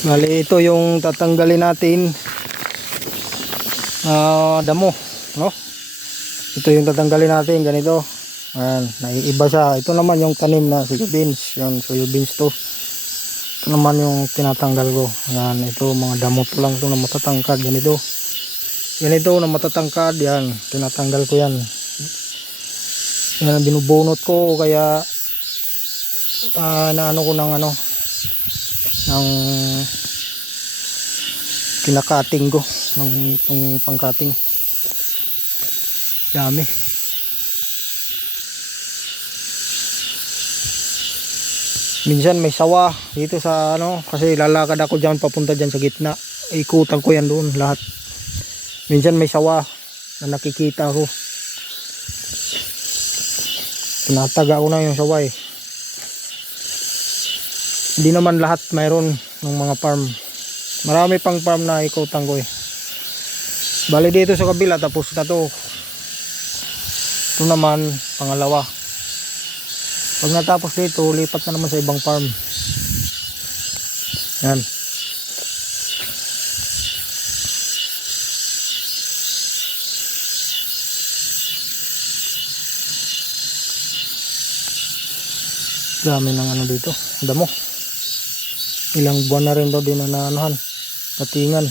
Bali, ito yung tatanggalin natin damo, no? Ito yung tatanggalin natin, ganito. Ayan, naiiba siya. Ito naman yung tanim na soybeans. Yan, soybeans to. Ito naman yung tinatanggal ko. Ayan, ito mga damo to lang to na matatangkad, ganito. Ganito na matatangkad, yan. Tinatanggal ko yan. Yan, binubunot ko kaya naano ko ng ng kinakating ko ng itong pangkating. Dami. Minsan may sawa dito sa kasi lalakad ako diyan papunta diyan sa gitna. Ikutan ko yan doon lahat. Minsan may sawa na nakikita ko. Tinataga ko na yung sawa eh. Hindi naman lahat mayroon ng mga farm. Marami pang farm na ikutan ko eh. Bali dito sa kabila tapos na to. Ito naman pangalawa. Pag natapos dito, lipat na naman sa ibang farm. Yan. Dami ng dito, damo. Ilang buwan na rin daw din na natingan.